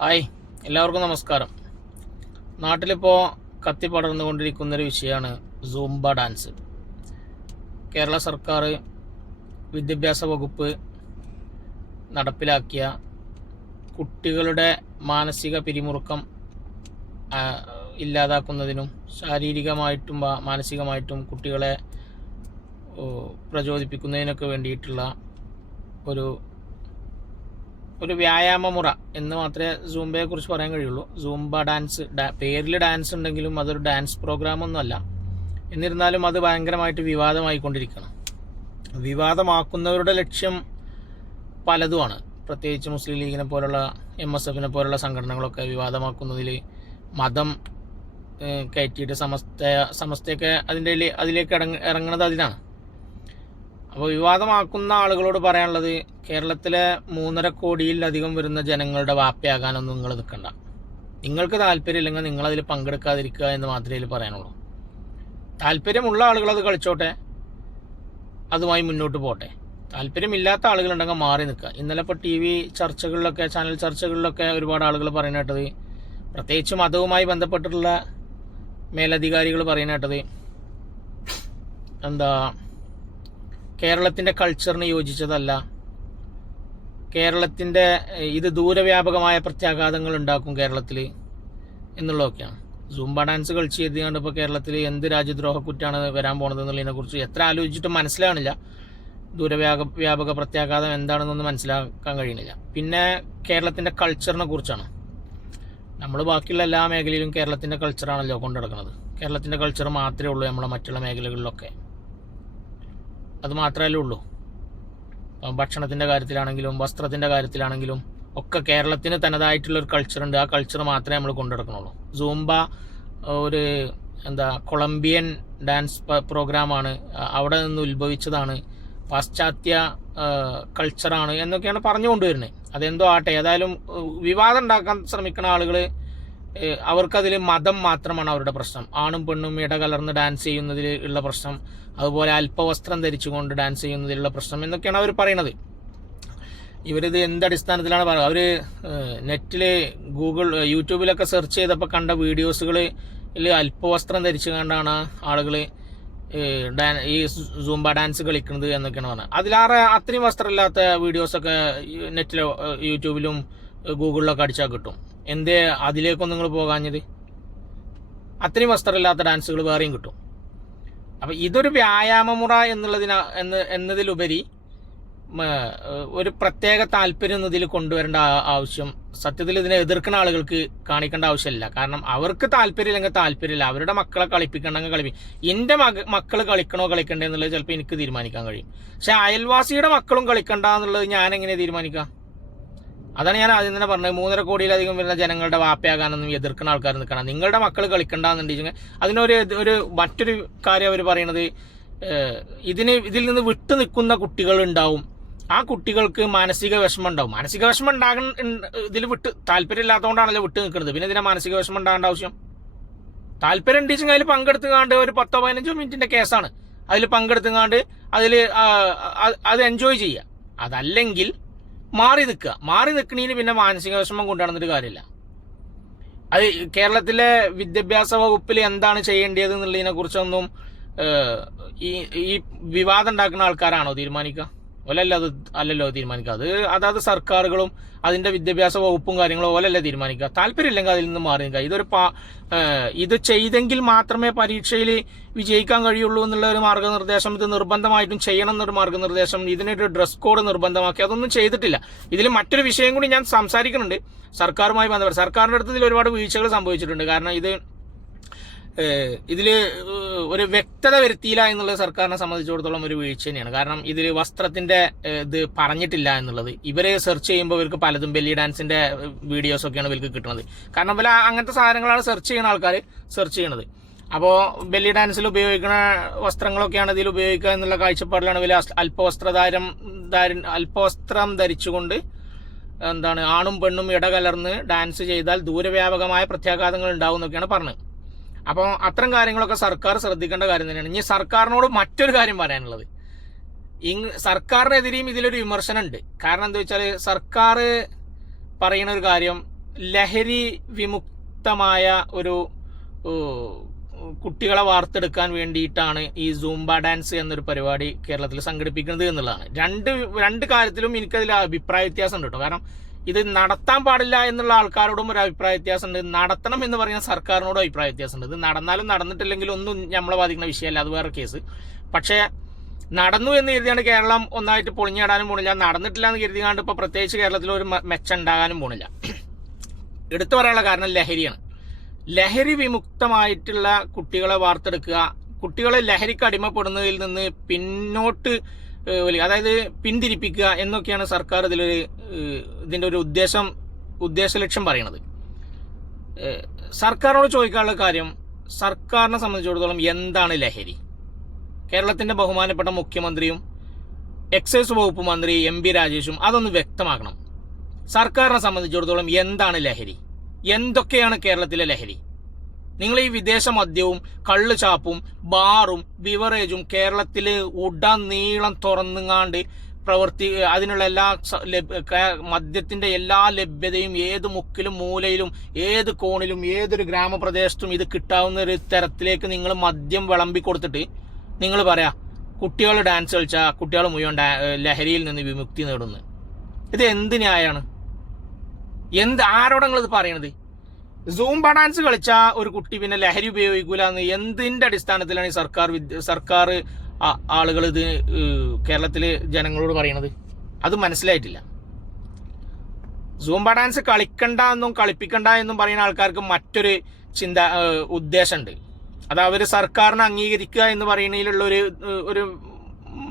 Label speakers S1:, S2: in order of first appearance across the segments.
S1: Hi എല്ലാവർക്കും നമസ്കാരം. നാട്ടിലിപ്പോൾ കത്തി പടർന്നുകൊണ്ടിരിക്കുന്നൊരു വിഷയമാണ് സൂംബ ഡാൻസ്. കേരള സർക്കാർ വിദ്യാഭ്യാസ വകുപ്പ് നടപ്പിലാക്കിയ കുട്ടികളുടെ മാനസിക പിരിമുറുക്കം ഇല്ലാതാക്കുന്നതിനും ശാരീരികമായിട്ടും മാനസികമായിട്ടും കുട്ടികളെ പ്രചോദിപ്പിക്കുന്നതിനൊക്കെ വേണ്ടിയിട്ടുള്ള ഒരു ഒരു വ്യായാമമുറ എന്ന് മാത്രമേ സൂംബയെ കുറിച്ച് പറയാൻ കഴിയുള്ളൂ. സൂംബ ഡാൻസ് പേരിൽ ഡാൻസ് ഉണ്ടെങ്കിലും അതൊരു ഡാൻസ് പ്രോഗ്രാം ഒന്നുമല്ല. എന്നിരുന്നാലും അത് ഭയങ്കരമായിട്ട് വിവാദമായിക്കൊണ്ടിരിക്കണം. വിവാദമാക്കുന്നവരുടെ ലക്ഷ്യം പലതുമാണ്. പ്രത്യേകിച്ച് മുസ്ലിം ലീഗിനെ പോലുള്ള എം എസ് എഫിനെ പോലുള്ള സംഘടനകളൊക്കെ വിവാദമാക്കുന്നതിൽ മതം കയറ്റിയിട്ട് സമസ്ത സമസ്തയൊക്കെ അതിന്റെ അതിലേക്ക് ഇറങ്ങ ഇറങ്ങുന്നത് അതിനാണ്. അപ്പോൾ വിവാദമാക്കുന്ന ആളുകളോട് പറയാനുള്ളത് കേരളത്തിലെ മൂന്നര കോടിയിലധികം വരുന്ന ജനങ്ങളുടെ വാപ്പയാകാനൊന്നും നിങ്ങൾ നിൽക്കണ്ട. നിങ്ങൾക്ക് താല്പര്യമില്ലെങ്കിൽ നിങ്ങൾ അതിൽ പങ്കെടുക്കാതിരിക്കുക എന്ന് മാത്രമേ പറയാനുള്ളൂ. താല്പര്യമുള്ള ആളുകൾ അത് കളിച്ചോട്ടെ അതുമായി മുന്നോട്ട് പോട്ടെ. താല്പര്യമില്ലാത്ത ആളുകളുണ്ടെങ്കിൽ മാറി നിൽക്കുക. ഇന്നലെ ഇപ്പോൾ ടി വി ചർച്ചകളിലൊക്കെ ചാനൽ ചർച്ചകളിലൊക്കെ ഒരുപാട് ആളുകൾ പറയുന്ന പ്രത്യേകിച്ച് മതവുമായി ബന്ധപ്പെട്ടിട്ടുള്ള മേലധികാരികൾ പറയുന്ന എന്താ കേരളത്തിന്റെ കൾച്ചറിന് യോജിച്ചതല്ല. കേരളത്തിന്റെ ഇത് ദൂരവ്യാപകമായ പ്രത്യാഘാതങ്ങൾ ഉണ്ടാക്കും കേരളത്തിൽ എന്നുള്ളതൊക്കെയാണ്. സൂംബ ഡാൻസ് കളിച്ച് ചെയ്തുകൊണ്ട് ഇപ്പോൾ കേരളത്തിൽ എന്ത് രാജ്യദ്രോഹ വരാൻ പോണത് എന്നുള്ളതിനെക്കുറിച്ച് എത്ര ആലോചിച്ചിട്ടും മനസ്സിലാവണില്ല. ദൂരവ്യാപ വ്യാപക പ്രത്യാഘാതം എന്താണെന്നൊന്നും മനസ്സിലാക്കാൻ കഴിയുന്നില്ല പിന്നെ കേരളത്തിന്റെ കൾച്ചറിനെ കുറിച്ചാണ്. നമ്മൾ ബാക്കിയുള്ള എല്ലാ മേഖലയിലും കേരളത്തിന്റെ കൾച്ചറാണല്ലോ കൊണ്ടു നടക്കുന്നത് കേരളത്തിന്റെ കൾച്ചർ മാത്രമേ ഉള്ളൂ നമ്മളെ മറ്റുള്ള മേഖലകളിലൊക്കെ. അത് മാത്രമല്ലേ ഉള്ളൂ. ഭക്ഷണത്തിന്റെ കാര്യത്തിലാണെങ്കിലും വസ്ത്രത്തിന്റെ കാര്യത്തിലാണെങ്കിലും ഒക്കെ കേരളത്തിന് തനതായിട്ടുള്ളൊരു കൾച്ചർ ഉണ്ട്. ആ കൾച്ചർ മാത്രമേ നമ്മൾ കൊണ്ടുനടക്കണുള്ളൂ. സൂംബ ഒരു എന്താ കൊളംബിയൻ ഡാൻസ് പ്രോഗ്രാമാണ് അവിടെ നിന്ന് ഉത്ഭവിച്ചതാണ്. പാശ്ചാത്യ കൾച്ചറാണ് എന്നൊക്കെയാണ് പറഞ്ഞു കൊണ്ടുവരുന്നത് അതെന്തോ ആട്ടെ. ഏതായാലും വിവാദം ഉണ്ടാക്കാൻ ശ്രമിക്കുന്ന ആളുകൾ അവർക്കതിൽ മതം മാത്രമാണ് അവരുടെ പ്രശ്നം. ആണും പെണ്ണും ഇടകലർന്ന് ഡാൻസ് ചെയ്യുന്നതിൽ ഉള്ള പ്രശ്നം അതുപോലെ അല്പവസ്ത്രം ധരിച്ചുകൊണ്ട് ഡാൻസ് ചെയ്യുന്നതിലുള്ള പ്രശ്നം എന്നൊക്കെയാണ് അവർ പറയുന്നത് ഇവരിത് എന്ത് അടിസ്ഥാനത്തിലാണ് പറയുക അവർ നെറ്റിൽ ഗൂഗിൾ യൂട്യൂബിലൊക്കെ സെർച്ച് ചെയ്തപ്പോൾ കണ്ട വീഡിയോസുകളിൽ അല്പവസ്ത്രം ധരിച്ചു കണ്ടാണ് ആളുകൾ ഡാൻ ഈ സൂംബ ഡാൻസ് കളിക്കുന്നത് എന്നൊക്കെയാണ് പറഞ്ഞത്. അതിലാറെ അത്രയും വസ്ത്രമില്ലാത്ത വീഡിയോസൊക്കെ നെറ്റിലോ യൂട്യൂബിലും ഗൂഗിളിലൊക്കെ അടിച്ചാൽ കിട്ടും. എന്തേ അതിലേക്കൊന്നും നിങ്ങൾ പോകാഞ്ഞത്? അത്രയും വസ്ത്രമില്ലാത്ത ഡാൻസുകൾ വേറെയും കിട്ടും. അപ്പം ഇതൊരു വ്യായാമമുറ എന്നുള്ളതിന എന്ന് എന്നതിലുപരി ഒരു പ്രത്യേക താല്പര്യം ഇതിൽ കൊണ്ടുവരേണ്ട ആവശ്യം സത്യത്തിൽ ഇതിനെ എതിർക്കുന്ന ആളുകൾക്ക് കാണിക്കേണ്ട ആവശ്യമില്ല. കാരണം അവർക്ക് താല്പര്യമില്ലെങ്കിൽ താല്പര്യമില്ല. അവരുടെ മക്കളെ കളിപ്പിക്കണമെങ്കിൽ കളിപ്പിക്കും എന്റെ മക മക്കൾ കളിക്കണോ കളിക്കണ്ടേ എന്നുള്ളത് ചിലപ്പോൾ എനിക്ക് തീരുമാനിക്കാൻ കഴിയും. പക്ഷെ അയൽവാസിയുടെ മക്കളും കളിക്കണ്ട എന്നുള്ളത് ഞാൻ എങ്ങനെ തീരുമാനിക്കാം? അതാണ് ഞാൻ ആദ്യം തന്നെ പറഞ്ഞത്. മൂന്നര കോടിയിലധികം വരുന്ന ജനങ്ങളുടെ വാപ്പയാകാനൊന്നും എതിർക്കുന്ന ആൾക്കാർ നിൽക്കണം നിങ്ങളുടെ മക്കൾ കളിക്കണ്ടെന്നുണ്ടെങ്കിൽ അതിനൊരു ഒരു മറ്റൊരു കാര്യം അവർ പറയണത് ഇതിന് ഇതിൽ നിന്ന് വിട്ടു നിൽക്കുന്ന കുട്ടികൾ ഉണ്ടാവും ആ കുട്ടികൾക്ക് മാനസിക വിഷമം ഉണ്ടാവും മാനസിക വിഷമം ഉണ്ടാകുന്ന ഇതിൽ വിട്ട് താല്പര്യമില്ലാത്തതുകൊണ്ടാണല്ലോ വിട്ടു നിൽക്കുന്നത്. പിന്നെ ഇതിനെ മാനസിക വിഷമം ഉണ്ടാകേണ്ട ആവശ്യം? താല്പര്യം ഉണ്ടെങ്കിൽ അതിൽ പങ്കെടുത്തുകാണ്ട് ഒരു പത്തോ പതിനഞ്ചോ മിനിറ്റിന്റെ കേസാണ്. അതിൽ പങ്കെടുത്തുകാണ്ട് അതിൽ അത് എൻജോയ് ചെയ്യുക. അതല്ലെങ്കിൽ മാറി നിൽക്കുക. മാറി നിൽക്കണീന് പിന്നെ മാനസിക വിഷമം കൊണ്ടുനടന്നിട്ട് കാര്യമില്ല. അത് കേരളത്തിലെ വിദ്യാഭ്യാസ വകുപ്പിൽ എന്താണ് ചെയ്യേണ്ടത് എന്നുള്ളതിനെ കുറിച്ചൊന്നും ഈ ഈ വിവാദം ഉണ്ടാക്കുന്ന ആൾക്കാരാണോ തീരുമാനിക്കുക? ഓലല്ല അത് അല്ലല്ലോ തീരുമാനിക്കുക അത് അതാത് സർക്കാരുകളും അതിന്റെ വിദ്യാഭ്യാസ വകുപ്പും കാര്യങ്ങളും ഓലല്ല തീരുമാനിക്കുക താല്പര്യമില്ലെങ്കിൽ അതിൽ നിന്ന് മാറി നിൽക്കുക ഇതൊരു പാ ഇത് ചെയ്തെങ്കിൽ മാത്രമേ പരീക്ഷയിൽ വിജയിക്കാൻ കഴിയുള്ളൂ എന്നുള്ള ഒരു മാർഗനിർദ്ദേശം ഇത് നിർബന്ധമായിട്ടും ചെയ്യണം എന്നൊരു മാർഗനിർദ്ദേശം ഇതിനൊരു ഡ്രസ് കോഡ് നിർബന്ധമാക്കി അതൊന്നും ചെയ്തിട്ടില്ല. ഇതിൽ മറ്റൊരു വിഷയം കൂടി ഞാൻ സംസാരിക്കുന്നുണ്ട്. സർക്കാരുമായി ബന്ധപ്പെട്ട് സർക്കാരിന്റെ അടുത്ത് ഇതിൽ ഒരുപാട് വീഴ്ചകൾ സംഭവിച്ചിട്ടുണ്ട്. കാരണം ഇത് ഇതിൽ ഒരു വ്യക്തത വരുത്തിയില്ല എന്നുള്ളത് സർക്കാരിനെ സംബന്ധിച്ചിടത്തോളം ഒരു വീഴ്ച തന്നെയാണ്. കാരണം ഇതിൽ വസ്ത്രത്തിന്റെ ഇത് പറഞ്ഞിട്ടില്ല എന്നുള്ളത്. ഇവരെ സെർച്ച് ചെയ്യുമ്പോൾ ഇവർക്ക് പലതും ബെല്ലി ഡാൻസിന്റെ വീഡിയോസ് ഒക്കെയാണ് ഇവർക്ക് കിട്ടുന്നത്. കാരണം ഇവർ അങ്ങനത്തെ സാധനങ്ങളാണ് സെർച്ച് ചെയ്യുന്ന ആൾക്കാർ സെർച്ച് ചെയ്യണത് അപ്പോൾ ബെല്ലി ഡാൻസിൽ ഉപയോഗിക്കുന്ന വസ്ത്രങ്ങളൊക്കെയാണ് ഇതിൽ ഉപയോഗിക്കുക എന്നുള്ള കാഴ്ചപ്പാടിലാണ് ഇവർ അല്പവസ്ത്രധാരം ധാരി അല്പവസ്ത്രം ധരിച്ചുകൊണ്ട് എന്താണ് ആണും പെണ്ണും ഇടകലർന്ന് ഡാൻസ് ചെയ്താൽ ദൂരവ്യാപകമായ പ്രത്യാഘാതങ്ങൾ ഉണ്ടാവും എന്നൊക്കെയാണ് പറഞ്ഞത്. അപ്പോൾ അത്തരം കാര്യങ്ങളൊക്കെ സർക്കാർ ശ്രദ്ധിക്കേണ്ട കാര്യം തന്നെയാണ്. ഇനി സർക്കാരിനോട് മറ്റൊരു കാര്യം പറയാനുള്ളത്. സർക്കാരിനെതിരെയും ഇതിലൊരു വിമർശനമുണ്ട്. കാരണം എന്താ വെച്ചാൽ സർക്കാർ പറയുന്ന ഒരു കാര്യം ലഹരി വിമുക്തമായ ഒരു കുട്ടികളെ വാർത്തെടുക്കാൻ വേണ്ടിയിട്ടാണ് ഈ സൂംബ ഡാൻസ് എന്നൊരു പരിപാടി കേരളത്തിൽ സംഘടിപ്പിക്കുന്നത് എന്നുള്ളതാണ്. രണ്ട് രണ്ട് കാര്യത്തിലും എനിക്കതിൽ അഭിപ്രായ വ്യത്യാസം ഉണ്ട് കേട്ടോ. കാരണം ഇത് നടത്താൻ പാടില്ല എന്നുള്ള ആൾക്കാരോടും ഒരു അഭിപ്രായ വ്യത്യാസമുണ്ട്. നടത്തണം എന്ന് പറയുന്ന സർക്കാരിനോടും അഭിപ്രായ വ്യത്യാസമുണ്ട്. ഇത് നടന്നാലും നടന്നിട്ടില്ലെങ്കിലും ഒന്നും നമ്മളെ ബാധിക്കുന്ന വിഷയമല്ല. അത് വേറെ കേസ് പക്ഷേ നടന്നു എന്ന് കരുതിയാണ് കേരളം ഒന്നായിട്ട് പൊളിഞ്ഞാടാനും പോണില്ല. നടന്നിട്ടില്ല എന്ന് കരുതിയാണ്ട് ഇപ്പോൾ പ്രത്യേകിച്ച് കേരളത്തിൽ ഒരു മെച്ചം ഉണ്ടാകാനും പോണില്ല. എടുത്തു പറയാനുള്ള കാരണം ലഹരിയാണ്. ലഹരി വിമുക്തമായിട്ടുള്ള കുട്ടികളെ വാർത്തെടുക്കുക കുട്ടികളെ ലഹരിക്ക് അടിമപ്പെടുന്നതിൽ നിന്ന് പിന്നോട്ട് അതായത് പിന്തിരിപ്പിക്കുക എന്നൊക്കെയാണ് സർക്കാർ ഇതിലൊരു ഇതിന്റെ ഒരു ഉദ്ദേശം ഉദ്ദേശ ലക്ഷ്യം പറയണത് സർക്കാരിനോട് ചോദിക്കാനുള്ള കാര്യം സർക്കാരിനെ സംബന്ധിച്ചിടത്തോളം എന്താണ് ലഹരി? കേരളത്തിന്റെ ബഹുമാനപ്പെട്ട മുഖ്യമന്ത്രിയും എക്സൈസ് വകുപ്പ് മന്ത്രി എം പി രാജേഷും അതൊന്ന് വ്യക്തമാക്കണം. സർക്കാരിനെ സംബന്ധിച്ചിടത്തോളം എന്താണ് ലഹരി? എന്തൊക്കെയാണ് കേരളത്തിലെ ലഹരി? നിങ്ങൾ ഈ വിദേശ മദ്യവും കള്ളുചാപ്പും ബാറും ബിവറേജും കേരളത്തിൽ ഉടനീളം തുറന്നുങ്ങാണ്ട് പ്രവർത്തി അതിനുള്ള എല്ലാ മദ്യത്തിന്റെ എല്ലാ ലഭ്യതയും ഏത് മുക്കിലും മൂലയിലും ഏത് കോണിലും ഏതൊരു ഗ്രാമപ്രദേശത്തും ഇത് കിട്ടാവുന്ന ഒരു തരത്തിലേക്ക് നിങ്ങൾ മദ്യം വിളമ്പി കൊടുത്തിട്ട് നിങ്ങൾ പറയാ കുട്ടികൾ ഡാൻസ് കളിച്ചാൽ കുട്ടികൾ മുഴുവൻ ലഹരിയിൽ നിന്ന് വിമുക്തി നേടുന്നു. ഇത് എന്ത് ന്യായമാണ് എന്ത് ആരോടാണ് ഇത് പറയണത്? സൂംബ ബഡാൻസ് കളിച്ച ഒരു കുട്ടി പിന്നെ ലഹരി ഉപയോഗിക്കൂല എന്ന് എന്തിന്റെ അടിസ്ഥാനത്തിലാണ് ഈ സർക്കാർ സർക്കാർ ആളുകൾ ഇത് കേരളത്തിലെ ജനങ്ങളോട് പറയണത്? അത് മനസ്സിലായിട്ടില്ല. സൂംബ ഡാൻസ് കളിക്കണ്ട എന്നും കളിപ്പിക്കണ്ട എന്നും പറയുന്ന ആൾക്കാർക്ക് മറ്റൊരു ചിന്ത ഉദ്ദേശമുണ്ട്. അത് അവർ സർക്കാരിനെ അംഗീകരിക്കുക എന്ന് പറയുന്നതിലുള്ള ഒരു ഒരു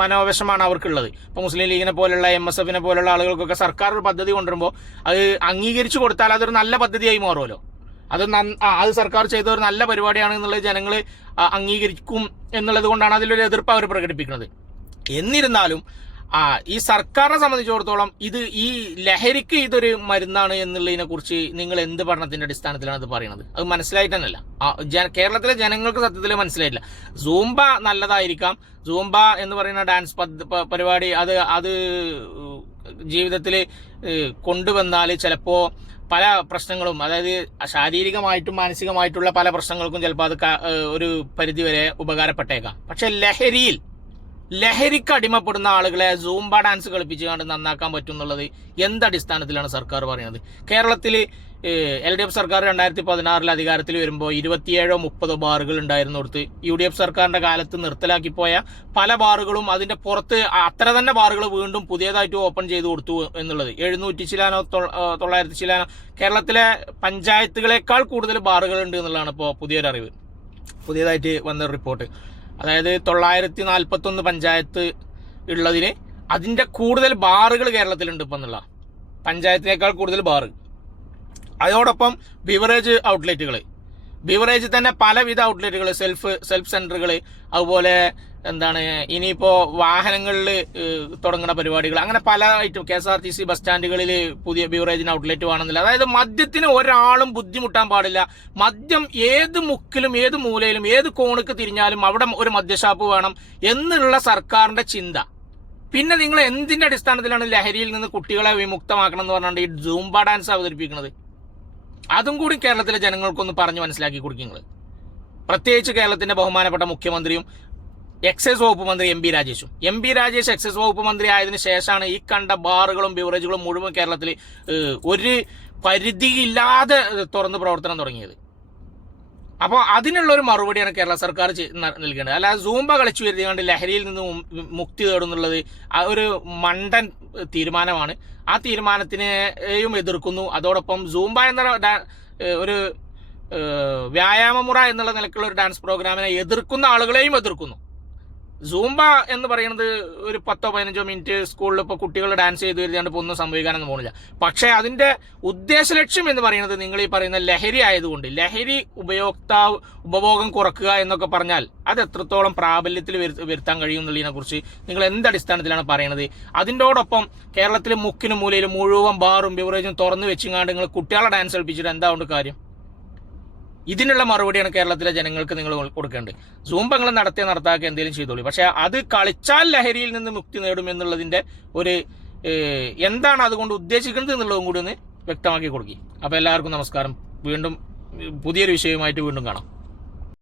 S1: മനോവശമാണ് അവർക്കുള്ളത്. ഇപ്പൊ മുസ്ലിം ലീഗിനെ പോലുള്ള എം എസ് എഫിനെ പോലുള്ള ആളുകൾക്കൊക്കെ സർക്കാർ ഒരു പദ്ധതി കൊണ്ടുവരുമ്പോൾ അത് അംഗീകരിച്ചു കൊടുത്താൽ അതൊരു നല്ല പദ്ധതിയായി മാറുമല്ലോ. അത് അത് സർക്കാർ ചെയ്ത ഒരു നല്ല പരിപാടിയാണ് എന്നുള്ളത് ജനങ്ങൾ അംഗീകരിക്കും എന്നുള്ളത് കൊണ്ടാണ് അതിലൊരു എതിർപ്പ് അവർ പ്രകടിപ്പിക്കുന്നത്. എന്നിരുന്നാലും ഈ സർക്കാരിനെ സംബന്ധിച്ചിടത്തോളം ഇത് ഈ ലഹരിക്ക് ഇതൊരു മരുന്നാണ് എന്നുള്ളതിനെ കുറിച്ച് നിങ്ങൾ എന്ത് പഠനത്തിന്റെ അടിസ്ഥാനത്തിലാണ് അത് പറയുന്നത്? അത് മനസ്സിലായിട്ട് തന്നെയല്ല ആ, കേരളത്തിലെ ജനങ്ങൾക്ക് സത്യത്തിൽ മനസ്സിലായില്ല സൂംബ നല്ലതായിരിക്കാം. സൂംബ എന്ന് പറയുന്ന ഡാൻസ് പരിപാടി അത് അത് ജീവിതത്തിൽ കൊണ്ടുവന്നാൽ ചിലപ്പോ പല പ്രശ്നങ്ങളും അതായത് ശാരീരികമായിട്ടും മാനസികമായിട്ടുള്ള പല പ്രശ്നങ്ങൾക്കും ചിലപ്പോൾ അത് ഒരു പരിധിവരെ ഉപകാരപ്പെട്ടേക്കാം. പക്ഷെ ലഹരിയിൽ ലഹരിക്ക് അടിമപ്പെടുന്ന ആളുകളെ സൂംബ ഡാൻസ് കളിപ്പിച്ചുകൊണ്ട് നന്നാക്കാൻ പറ്റും എന്നുള്ളത് എന്തടിസ്ഥാനത്തിലാണ് സർക്കാർ പറയുന്നത്? കേരളത്തിൽ എൽ ഡി എഫ് സർക്കാർ രണ്ടായിരത്തി പതിനാറിൽ അധികാരത്തിൽ വരുമ്പോൾ ഇരുപത്തിയേഴോ മുപ്പതോ ബാറുകൾ ഉണ്ടായിരുന്നിടത്ത് യു ഡി എഫ് സർക്കാരിന്റെ കാലത്ത് നിർത്തലാക്കിപ്പോയ പല ബാറുകളും അതിന്റെ പുറത്ത് അത്ര തന്നെ ബാറുകൾ വീണ്ടും പുതിയതായിട്ട് ഓപ്പൺ ചെയ്തു കൊടുത്തു എന്നുള്ളത്. എഴുന്നൂറ്റി ശിലാനോ തൊള്ളായിരത്തി ശിലാനോ കേരളത്തിലെ പഞ്ചായത്തുകളേക്കാൾ കൂടുതൽ ബാറുകൾ ഉണ്ട് എന്നുള്ളതാണ് ഇപ്പോൾ പുതിയൊരറിവ് പുതിയതായിട്ട് വന്ന റിപ്പോർട്ട്. അതായത് തൊള്ളായിരത്തി നാൽപ്പത്തി ഒന്ന് പഞ്ചായത്ത് ഉള്ളതിന് അതിന്റെ കൂടുതൽ ബാറുകൾ കേരളത്തിലുണ്ട് ഇപ്പം എന്നുള്ള. പഞ്ചായത്തിനേക്കാൾ കൂടുതൽ ബാറ്. അതോടൊപ്പം ബിവറേജ് ഔട്ട്ലെറ്റുകൾ ബിവറേജ് തന്നെ പലവിധ ഔട്ട്ലെറ്റുകൾ സെൽഫ് സെൽഫ് സെന്ററുകൾ അതുപോലെ എന്താണ് ഇനിയിപ്പോൾ വാഹനങ്ങളിൽ തുടങ്ങുന്ന പരിപാടികൾ അങ്ങനെ പല item K S R T C bus സ്റ്റാൻഡുകളിൽ പുതിയ ബിവറേജിന് ഔട്ട്ലെറ്റ് വേണമെന്നില്ല. അതായത് മദ്യത്തിന് ഒരാളും ബുദ്ധിമുട്ടാൻ പാടില്ല. മദ്യം ഏത് മുക്കിലും ഏത് മൂലയിലും ഏത് കോണുക്ക് തിരിഞ്ഞാലും അവിടെ ഒരു മദ്യഷാപ്പ് വേണം എന്നുള്ള സർക്കാരിന്റെ ചിന്ത. പിന്നെ നിങ്ങൾ എന്തിന്റെ അടിസ്ഥാനത്തിലാണ് ലഹരിയിൽ നിന്ന് കുട്ടികളെ വിമുക്തമാക്കണം എന്ന് പറഞ്ഞുകൊണ്ട് ഈ ജൂംബ ഡാൻസ് അവതരിപ്പിക്കുന്നത്? അതും കൂടി കേരളത്തിലെ ജനങ്ങൾക്കൊന്ന് പറഞ്ഞു മനസ്സിലാക്കി കൊടുക്കും നിങ്ങൾ പ്രത്യേകിച്ച് കേരളത്തിന്റെ ബഹുമാനപ്പെട്ട മുഖ്യമന്ത്രിയും എക്സൈസ് വകുപ്പ് മന്ത്രി എം ബി രാജേഷും. എം ബി രാജേഷ് എക്സൈസ് വകുപ്പ് മന്ത്രി ആയതിനു ശേഷമാണ് ഈ കണ്ട ബാറുകളും ബിവറേജുകളും മുഴുവൻ കേരളത്തിൽ ഒരു പരിധിയില്ലാതെ തുറന്ന് പ്രവർത്തനം തുടങ്ങിയത്. അപ്പോൾ അതിനുള്ള ഒരു മറുപടിയാണ് കേരള സർക്കാർ നൽകേണ്ടത്. അല്ലാതെ സൂംബ കളിച്ചു വരുത്തിക്കൊണ്ട് ലഹരിയിൽ നിന്ന് മുക്തി തേടുന്നുള്ളത് ഒരു മണ്ടൻ തീരുമാനമാണ്. ആ തീരുമാനത്തിനെയും എതിർക്കുന്നു. അതോടൊപ്പം സൂംബ എന്ന ഒരു വ്യായാമമുറ എന്നുള്ള നിലക്കുള്ള ഒരു ഡാൻസ് പ്രോഗ്രാമിനെ എതിർക്കുന്ന ആളുകളെയും എതിർക്കുന്നു. സൂംബ എന്ന് പറയുന്നത് ഒരു പത്തോ പതിനഞ്ചോ മിനിറ്റ് സ്കൂളിൽ ഇപ്പോൾ കുട്ടികൾ ഡാൻസ് ചെയ്ത് വരുന്നതുകൊണ്ട് ഒന്നും സംഭവിക്കാനൊന്നും പോകുന്നില്ല. പക്ഷേ അതിന്റെ ഉദ്ദേശ ലക്ഷ്യം എന്ന് പറയുന്നത് നിങ്ങൾ ഈ പറയുന്ന ലഹരി ആയതുകൊണ്ട് ലഹരി ഉപയോക്താവ് ഉപഭോഗം കുറക്കുക എന്നൊക്കെ പറഞ്ഞാൽ അത് എത്രത്തോളം പ്രാബല്യത്തിൽ വരുത്താൻ കഴിയും എന്നുള്ളതിനെക്കുറിച്ച് നിങ്ങൾ എന്ത് അടിസ്ഥാനത്തിലാണ് പറയുന്നത് അതിന്റോടൊപ്പം കേരളത്തിലെ മുക്കിനും മൂലയിലും മുഴുവൻ ബാറും ബിവറേജും തുറന്നു വെച്ചിങ്ങാണ്ട് നിങ്ങൾ കുട്ടികളെ ഡാൻസ് കളിപ്പിച്ചിട്ട് എന്താ കൊണ്ട് കാര്യം? ഇതിനുള്ള മറുപടിയാണ് കേരളത്തിലെ ജനങ്ങൾക്ക് നിങ്ങൾ കൊടുക്കേണ്ടത്. സൂമ്പങ്ങൾ നടത്തിയ നടത്താക്കുക എന്തെങ്കിലും ചെയ്തോളൂ. പക്ഷെ അത് കളിച്ചാൽ ലഹരിയിൽ നിന്ന് മുക്തി നേടും എന്നുള്ളതിന്റെ ഒരു എന്താണ് അതുകൊണ്ട് ഉദ്ദേശിക്കുന്നത് എന്നുള്ളതും കൂടി ഒന്ന് വ്യക്തമാക്കി കൊടുക്കി. അപ്പോൾ എല്ലാവർക്കും നമസ്കാരം. വീണ്ടും പുതിയൊരു വിഷയവുമായിട്ട് വീണ്ടും കാണാം.